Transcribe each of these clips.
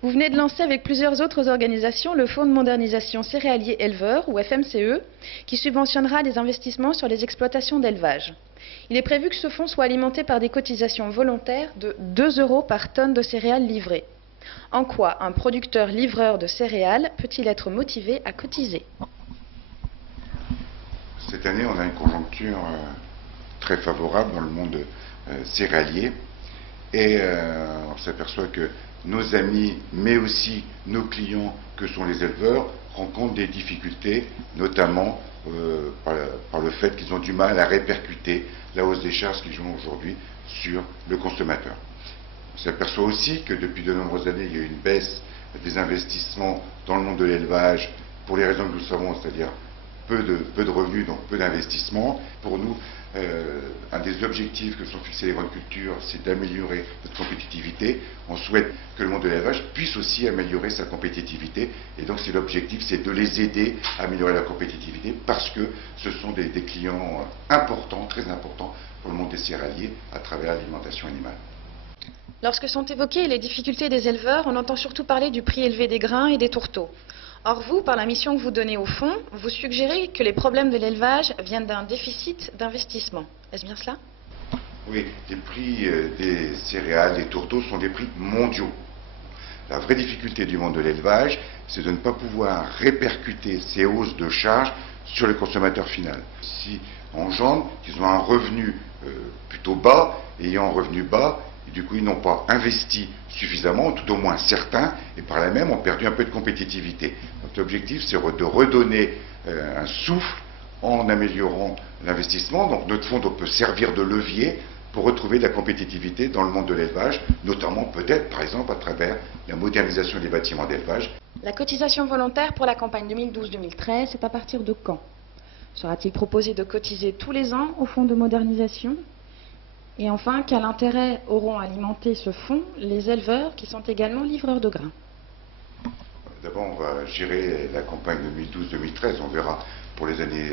Vous venez de lancer avec plusieurs autres organisations le Fonds de modernisation céréalier éleveur, ou FMCE, qui subventionnera les investissements sur les exploitations d'élevage. Il est prévu que ce fonds soit alimenté par des cotisations volontaires de 2 € par tonne de céréales livrées. En quoi un producteur-livreur de céréales peut-il être motivé à cotiser? Cette année, on a une conjoncture très favorable dans le monde céréalier et on s'aperçoit que nos amis, mais aussi nos clients que sont les éleveurs, rencontrent des difficultés, notamment par le fait qu'ils ont du mal à répercuter la hausse des charges qu'ils ont aujourd'hui sur le consommateur. On s'aperçoit aussi que depuis de nombreuses années, il y a eu une baisse des investissements dans le monde de l'élevage, pour les raisons que nous savons, c'est-à-dire peu de revenus, donc peu d'investissements. Pour nous, un des objectifs que sont fixés les grandes cultures, c'est d'améliorer notre compétitivité. On souhaite que le monde de l'élevage puisse aussi améliorer sa compétitivité. Et donc, c'est l'objectif, c'est de les aider à améliorer la compétitivité parce que ce sont des clients importants, très importants pour le monde des céréaliers à travers l'alimentation animale. Lorsque sont évoquées les difficultés des éleveurs, on entend surtout parler du prix élevé des grains et des tourteaux. Or vous, par la mission que vous donnez au fonds, vous suggérez que les problèmes de l'élevage viennent d'un déficit d'investissement. Est-ce bien cela? Oui, les prix des céréales, des tourteaux sont des prix mondiaux. La vraie difficulté du monde de l'élevage, c'est de ne pas pouvoir répercuter ces hausses de charges sur le consommateur final. Si engendre qu'ils ont un revenu plutôt bas, ayant un revenu bas, et du coup, ils n'ont pas investi suffisamment, tout au moins certains, et par là même ont perdu un peu de compétitivité. Donc l'objectif, c'est de redonner un souffle en améliorant l'investissement. Donc notre fonds peut servir de levier pour retrouver de la compétitivité dans le monde de l'élevage, notamment peut-être, par exemple, à travers la modernisation des bâtiments d'élevage. La cotisation volontaire pour la campagne 2012-2013, c'est à partir de quand? Sera-t-il proposé de cotiser tous les ans au fonds de modernisation? Et enfin, quel intérêt auront à alimenter ce fonds les éleveurs qui sont également livreurs de grains? D'abord, on va gérer la campagne 2012-2013, on verra pour les années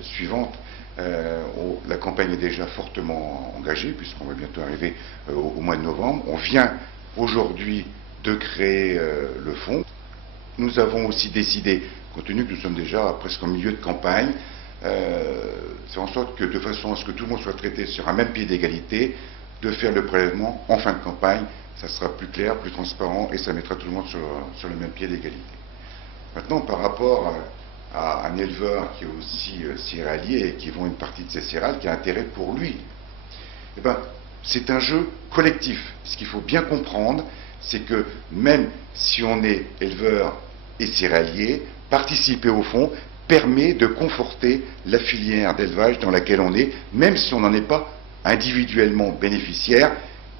suivantes. La campagne est déjà fortement engagée, puisqu'on va bientôt arriver au mois de novembre. On vient aujourd'hui de créer le fonds. Nous avons aussi décidé, compte tenu que nous sommes déjà presque en milieu de campagne, c'est en sorte que, de façon à ce que tout le monde soit traité sur un même pied d'égalité, de faire le prélèvement en fin de campagne. Ça sera plus clair, plus transparent et ça mettra tout le monde sur le même pied d'égalité. Maintenant, par rapport à un éleveur qui est aussi céréalier et qui vend une partie de ses céréales, qui a intérêt pour lui, eh ben, c'est un jeu collectif. Ce qu'il faut bien comprendre, c'est que même si on est éleveur et céréalier, participer au fonds permet de conforter la filière d'élevage dans laquelle on est, même si on n'en est pas individuellement bénéficiaire.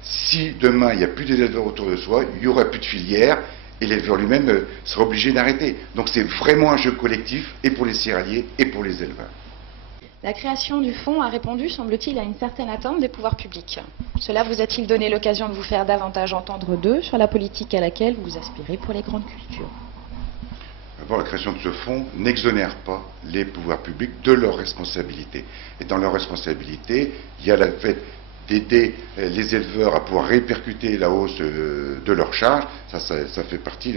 Si demain il n'y a plus d'éleveurs autour de soi, il n'y aura plus de filière et l'éleveur lui-même sera obligé d'arrêter. Donc c'est vraiment un jeu collectif et pour les céréaliers et pour les éleveurs. La création du fonds a répondu, semble-t-il, à une certaine attente des pouvoirs publics. Cela vous a-t-il donné l'occasion de vous faire davantage entendre d'eux sur la politique à laquelle vous aspirez pour les grandes cultures? D'abord, la création de ce fonds n'exonère pas les pouvoirs publics de leurs responsabilités. Et dans leurs responsabilités, il y a le fait d'aider les éleveurs à pouvoir répercuter la hausse de leurs charges. Ça fait partie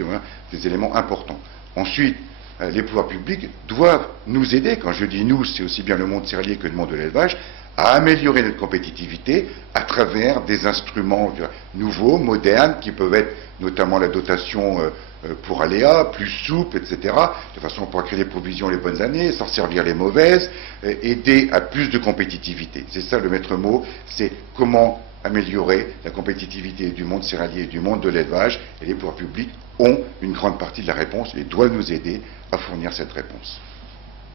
des éléments importants. Ensuite, les pouvoirs publics doivent nous aider. Quand je dis nous, c'est aussi bien le monde céréalier que le monde de l'élevage, à améliorer notre compétitivité à travers des instruments nouveaux, modernes, qui peuvent être notamment la dotation pour aléas, plus souple, etc. De façon à pouvoir créer les provisions les bonnes années, s'en servir les mauvaises, aider à plus de compétitivité. C'est ça le maître mot, c'est comment améliorer la compétitivité du monde céréalier et du monde de l'élevage. Et les pouvoirs publics ont une grande partie de la réponse et doivent nous aider à fournir cette réponse.